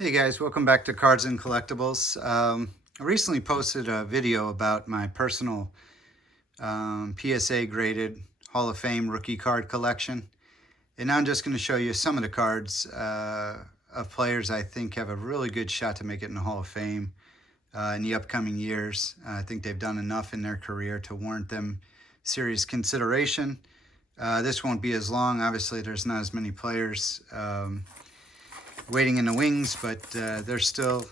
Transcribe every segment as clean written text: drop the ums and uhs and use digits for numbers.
Hey guys, welcome back to Cards and Collectibles. I recently posted a video about my personal PSA graded Hall of Fame rookie card collection. And now I'm just going to show you some of the cards of players I think have a really good shot to make it in the Hall of Fame in the upcoming years. I think they've done enough in their career to warrant them serious consideration. This won't be as long. Obviously, there's not as many players waiting in the wings, but there's still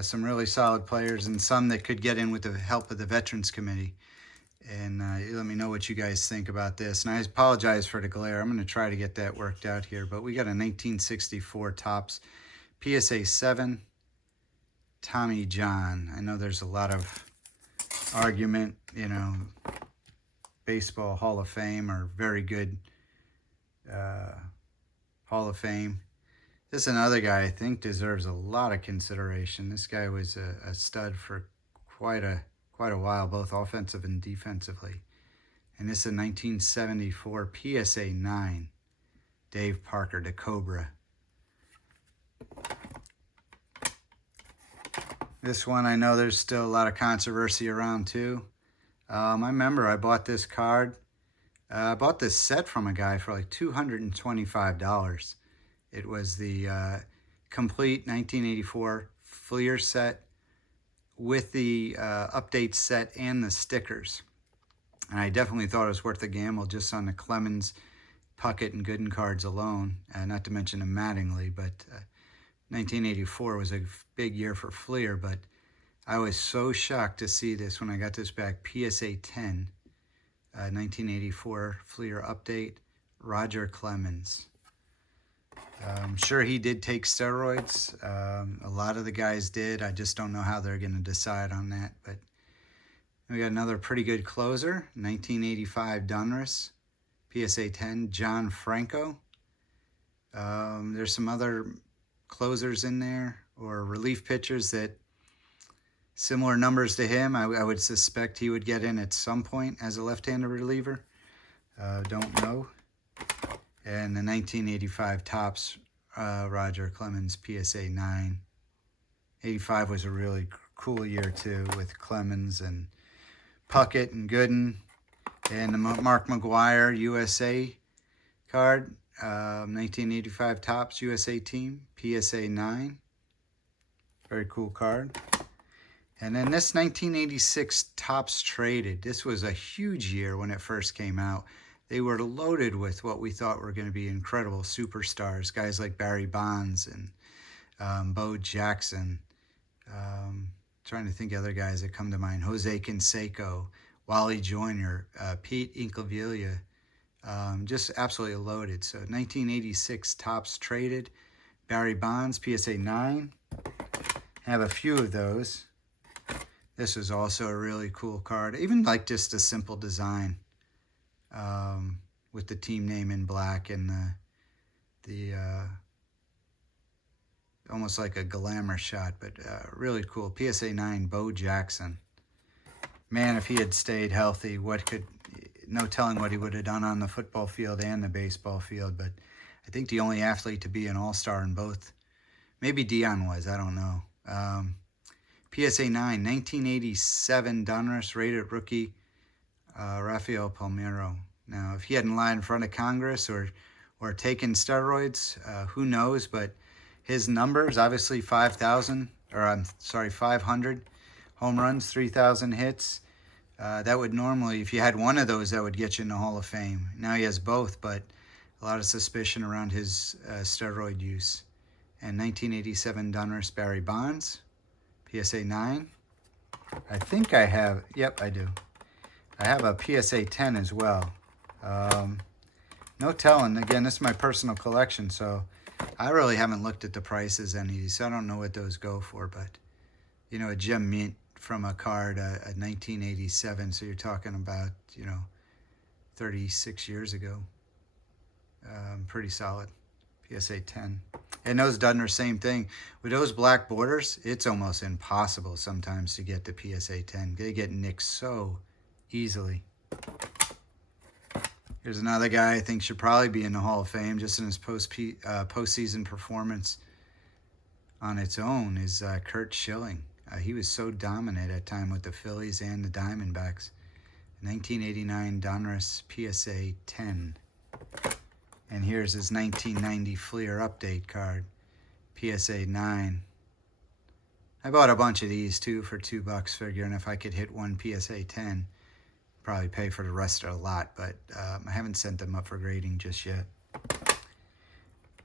some really solid players and some that could get in with the help of the Veterans Committee. And let me know what you guys think about this. And I apologize for the glare. I'm going to try to get that worked out here. But we got a 1964 Topps PSA 7 Tommy John. I know there's a lot of argument, baseball Hall of Fame or very good Hall of Fame. This is another guy I think deserves a lot of consideration. This guy was a stud for quite a while, both offensive and defensively. And this is a 1974 PSA 9, Dave Parker, the Cobra. This one, I know there's still a lot of controversy around too. I remember I bought this card. I bought this set from a guy for like $225. It was the complete 1984 Fleer set with the update set and the stickers. And I definitely thought it was worth the gamble just on the Clemens, Puckett, and Gooden cards alone, not to mention the Mattingly. But 1984 was a big year for Fleer, but I was so shocked to see this when I got this back. PSA 10, 1984 Fleer update, Roger Clemens. I'm sure he did take steroids. A lot of the guys did. I just don't know how they're going to decide on that. But we got another pretty good closer, 1985 Donruss, PSA 10, John Franco. There's some other closers in there or relief pitchers that similar numbers to him. I would suspect he would get in at some point as a left-handed reliever. Don't know. And the 1985 Topps Roger Clemens PSA 9. 85 was a really cool year too, with Clemens and Puckett and Gooden. And the Mark McGwire USA card, 1985 Topps USA team, PSA 9. Very cool card. And then this 1986 Topps Traded. This was a huge year when it first came out. They were loaded with what we thought were going to be incredible superstars, guys like Barry Bonds and Bo Jackson. Trying to think of other guys that come to mind. Jose Canseco, Wally Joyner, Pete Incaviglia. Just absolutely loaded. So 1986 Topps Traded, Barry Bonds, PSA 9. I have a few of those. This was also a really cool card. Even like just a simple design. With the team name in black and the almost like a glamour shot, but really cool. PSA 9, Bo Jackson. Man, if he had stayed healthy, no telling what he would have done on the football field and the baseball field. But I think the only athlete to be an all-star in both. Maybe Dion was, I don't know. PSA 9, 1987 Donruss rated rookie, Rafael Palmeiro. Now, if he hadn't lied in front of Congress or taken steroids, who knows? But his numbers, obviously 500 home runs, 3,000 hits. That would normally, if you had one of those, that would get you in the Hall of Fame. Now he has both, but a lot of suspicion around his steroid use. And 1987 Donruss Barry Bonds, PSA 9. I think I have, yep, I do. I have a PSA 10 as well. No telling. Again, this is my personal collection, so I really haven't looked at the prices any of these, so I don't know what those go for. But, a gem mint from a card, a 1987, so you're talking about, 36 years ago. Pretty solid. PSA 10. And those Donruss, same thing. With those black borders, it's almost impossible sometimes to get the PSA 10. They get nicked so easily. Here's another guy I think should probably be in the Hall of Fame just in his postseason performance. on its own is Kurt Schilling. He was so dominant at time with the Phillies and the Diamondbacks. 1989 Donruss PSA 10. And here's his 1990 Fleer update card, PSA 9. I bought a bunch of these too for $2, figuring if I could hit one PSA 10, probably pay for the rest of the lot, but I haven't sent them up for grading just yet.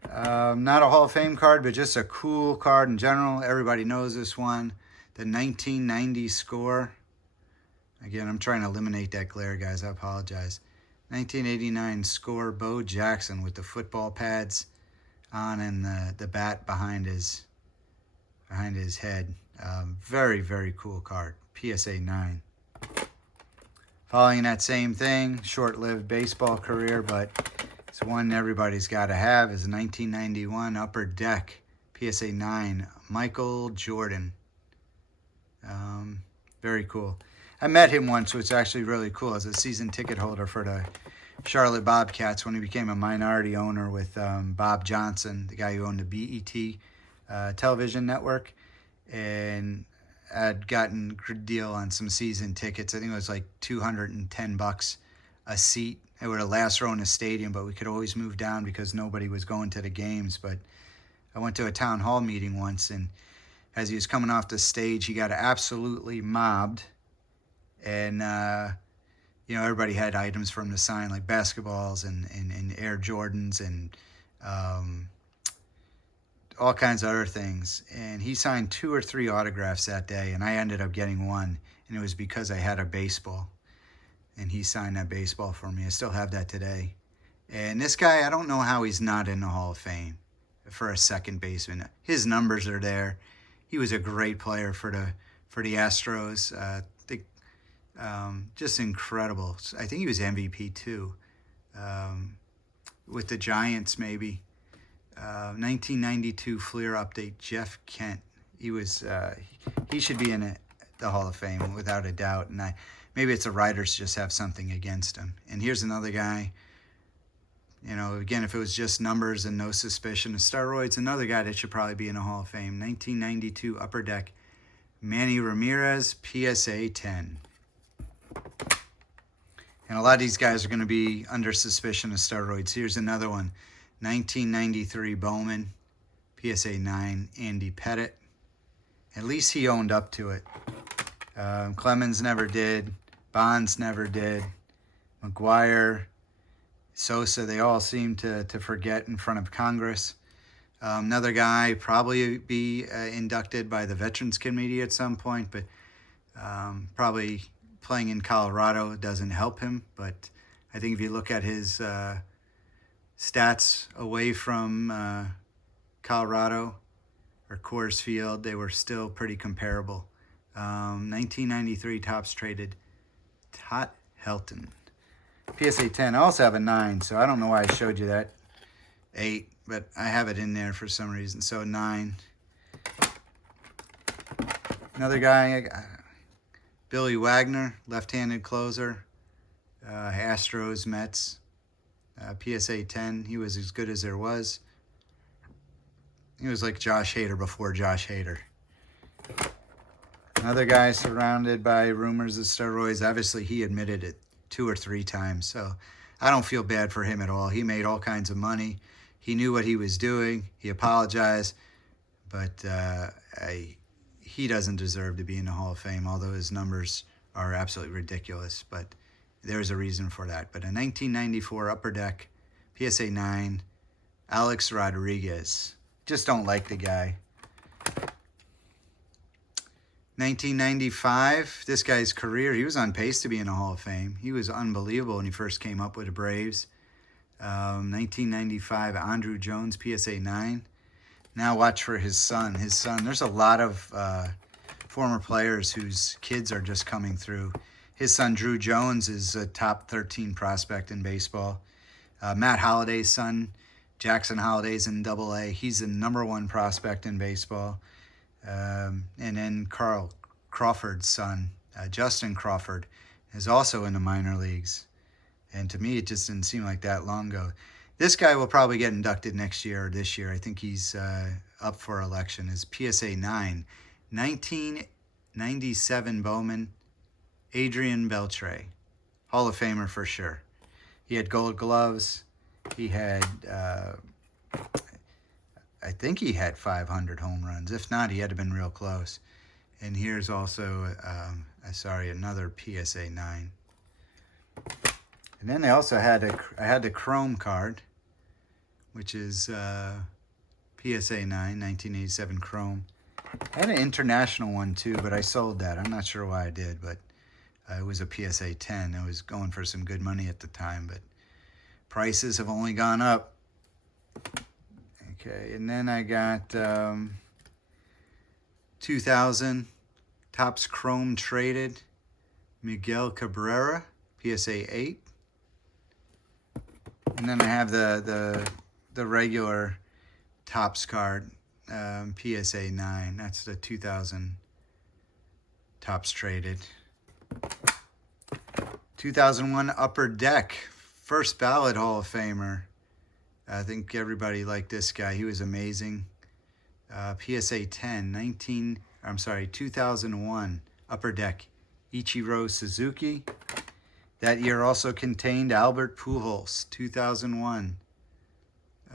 Not a Hall of Fame card, but just a cool card in general. Everybody knows this one. The 1990 score. Again, I'm trying to eliminate that glare, guys. I apologize. 1989 score, Bo Jackson with the football pads on and the bat behind his head. Very, very cool card. PSA 9. Following that same thing, short-lived baseball career, but it's one everybody's got to have, is 1991 Upper Deck PSA 9, Michael Jordan. Very cool. I met him once, which is actually really cool, as a season ticket holder for the Charlotte Bobcats when he became a minority owner with Bob Johnson, the guy who owned the BET television network. And I'd gotten a good deal on some season tickets. I think it was like $210 a seat. It were the last row in the stadium, but we could always move down because nobody was going to the games. But I went to a town hall meeting once, and as he was coming off the stage, he got absolutely mobbed. And, everybody had items from the sign, like basketballs and Air Jordans and all kinds of other things. And he signed 2 or 3 autographs that day, and I ended up getting one. And it was because I had a baseball. And he signed that baseball for me. I still have that today. And this guy, I don't know how he's not in the Hall of Fame for a second baseman. His numbers are there. He was a great player for the Astros. Just incredible. I think he was MVP too. With the Giants, maybe. 1992 Fleer update, Jeff Kent. He should be in the Hall of Fame without a doubt. And maybe it's the writers just have something against him. And here's another guy. Again, if it was just numbers and no suspicion of steroids, another guy that should probably be in the Hall of Fame. 1992 Upper Deck, Manny Ramirez, PSA 10. And a lot of these guys are going to be under suspicion of steroids. Here's another one. 1993 Bowman, PSA 9, Andy Pettit. At least he owned up to it. Clemens never did. Bonds never did. McGuire, Sosa, they all seem to forget in front of Congress. Another guy probably be inducted by the Veterans Committee at some point, but probably playing in Colorado doesn't help him. But I think if you look at his stats away from Colorado or Coors Field, they were still pretty comparable. 1993 Topps traded Tot Helton. PSA 10. I also have a 9, so I don't know why I showed you that 8, but I have it in there for some reason. So 9. Another guy, Billy Wagner, left-handed closer, Astros, Mets, PSA 10. He was as good as there was. He was like Josh Hader before Josh Hader. Another guy surrounded by rumors of steroids. Obviously, he admitted it 2 or 3 times, so I don't feel bad for him at all. He made all kinds of money. He knew what he was doing. He apologized, but he doesn't deserve to be in the Hall of Fame, although his numbers are absolutely ridiculous, but there's a reason for that. But a 1994 Upper Deck, PSA 9, Alex Rodriguez. Just don't like the guy. 1995, this guy's career, he was on pace to be in the Hall of Fame. He was unbelievable when he first came up with the Braves. 1995, Andrew Jones, PSA 9. Now watch for his son. There's a lot of former players whose kids are just coming through. His son, Drew Jones, is a top 13 prospect in baseball. Matt Holliday's son, Jackson Holliday's in AA. He's the #1 prospect in baseball. And then Carl Crawford's son, Justin Crawford, is also in the minor leagues. And to me, it just didn't seem like that long ago. This guy will probably get inducted next year or this year. I think he's up for election is PSA 9, 1997 Bowman, Adrian Beltre. Hall of Famer for sure. He had gold gloves. He had, I think he had 500 home runs. If not, he had to have been real close. And here's also, another PSA 9. And then they also had I had the Chrome card, which is PSA 9, 1987 Chrome. I had an international one too, but I sold that. I'm not sure why I did, but it was a PSA 10. I was going for some good money at the time, but prices have only gone up. Okay, and then I got 2000 Topps Chrome Traded Miguel Cabrera, PSA 8. And then I have the regular Topps card, PSA 9. That's the 2000 Topps Traded. 2001 Upper Deck, first ballot Hall of Famer. I think everybody liked this guy. He was amazing. PSA 10, 2001 Upper Deck, Ichiro Suzuki. That year also contained Albert Pujols, 2001.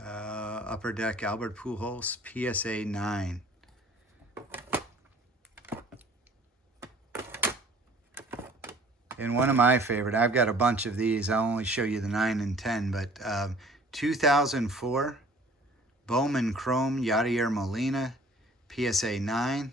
Upper Deck, Albert Pujols, PSA 9. And one of my favorite, I've got a bunch of these. I'll only show you the 9 and 10, but 2004 Bowman Chrome Yadier Molina, PSA 9.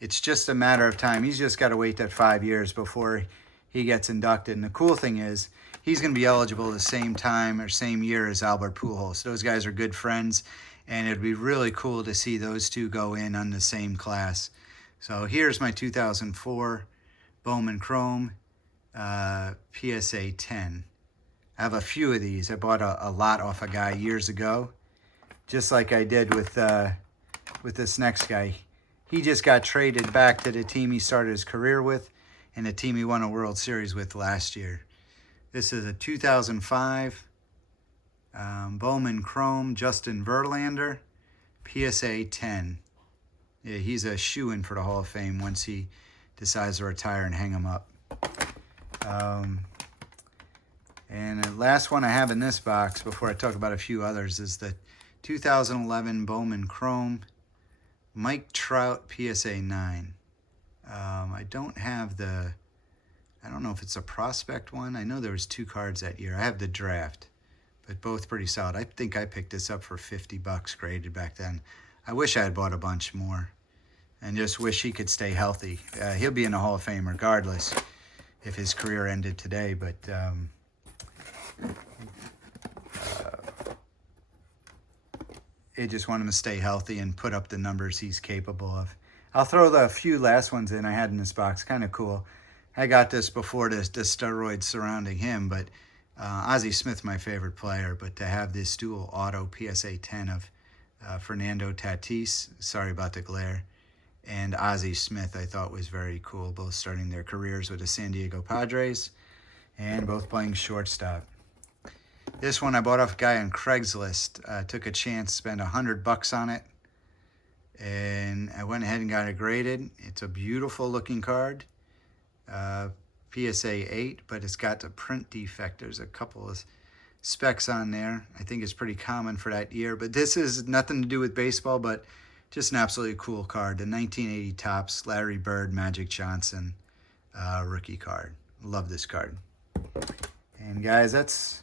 It's just a matter of time. He's just got to wait that 5 years before he gets inducted. And the cool thing is, he's going to be eligible the same time or same year as Albert Pujols. Those guys are good friends, and it'd be really cool to see those two go in on the same class. So here's my 2004 Bowman Chrome PSA 10. I have a few of these. I bought a lot off a guy years ago, just like I did with this next guy. He just got traded back to the team he started his career with and the team he won a World Series with last year. This is a 2005 Bowman Chrome Justin Verlander, PSA 10. Yeah, he's a shoo-in for the Hall of Fame once he decides to retire and hang him up. And the last one I have in this box before I talk about a few others is the 2011 Bowman Chrome Mike Trout PSA 9. I don't have I don't know if it's a prospect one. I know there was 2 cards that year. I have the draft, but both pretty solid. I think I picked this up for $50 graded back then. I wish I had bought a bunch more and just wish he could stay healthy. He'll be in the Hall of Fame regardless if his career ended today, but I just want him to stay healthy and put up the numbers he's capable of. I'll throw the few last ones in I had in this box. Kind of cool. I got this before the steroids surrounding him, but Ozzie Smith, my favorite player, but to have this dual auto PSA 10 of Fernando Tatis, sorry about the glare, and Ozzie Smith I thought was very cool, both starting their careers with the San Diego Padres and both playing shortstop. This one I bought off a guy on Craigslist. Took a chance, spent $100 on it, and I went ahead and got it graded. It's a beautiful looking card, PSA 8, but it's got a print defect. There's a couple of specs on there. I think it's pretty common for that year, but this is nothing to do with baseball, but just an absolutely cool card. The 1980 Topps Larry Bird, Magic Johnson rookie card. Love this card. And guys,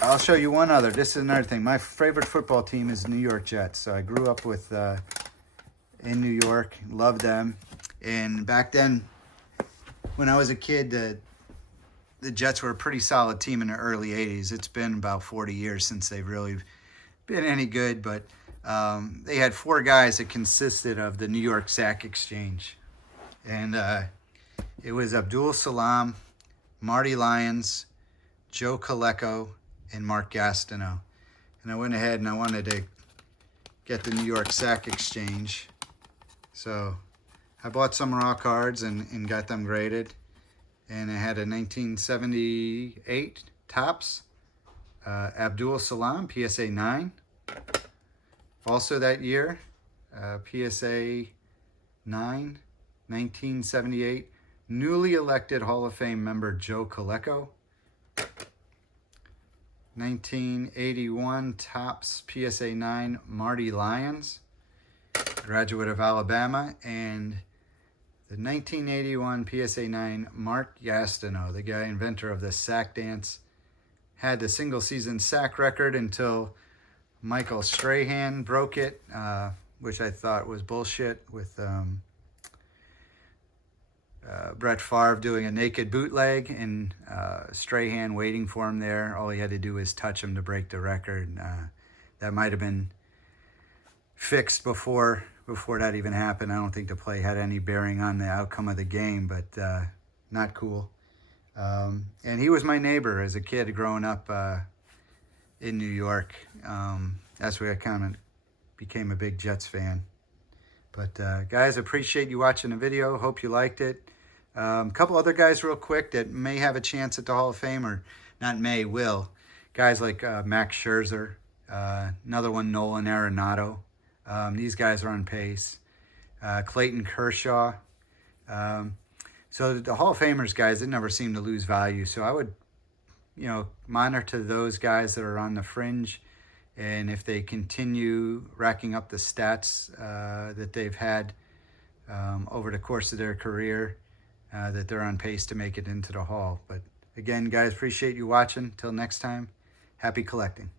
I'll show you one other. This is another thing. My favorite football team is New York Jets. So I grew up with in New York, loved them. And back then, when I was a kid, the Jets were a pretty solid team in the early 80s. It's been about 40 years since they've really been any good, but they had 4 guys that consisted of the New York Sack Exchange. And it was Abdul Salam, Marty Lyons, Joe Colecco, and Mark Gastineau. And I went ahead and I wanted to get the New York Sack Exchange. So I bought some raw cards and got them graded. And I had a 1978 Topps Abdul Salam, PSA 9. Also that year, PSA 9, 1978, newly elected Hall of Fame member Joe Coleco. 1981 Topps PSA 9, Marty Lyons, graduate of Alabama. And the 1981 PSA 9, Mark Gastineau, the guy inventor of the sack dance, had the single season sack record until Michael Strahan broke it, which I thought was bullshit, with Brett Favre doing a naked bootleg and Strahan waiting for him there. All he had to do was touch him to break the record. That might have been fixed before that even happened. I don't think the play had any bearing on the outcome of the game, but not cool. And he was my neighbor as a kid growing up in New York. That's where I kind of became a big Jets fan. But guys, appreciate you watching the video. Hope you liked it. A couple other guys real quick that may have a chance at the Hall of Fame, or not may, will. Guys like Max Scherzer, another one, Nolan Arenado. These guys are on pace. Clayton Kershaw. So the Hall of Famers, guys, they never seem to lose value. So I would, monitor those guys that are on the fringe. And if they continue racking up the stats that they've had over the course of their career, that they're on pace to make it into the Hall. But again, guys, appreciate you watching. Till next time, happy collecting.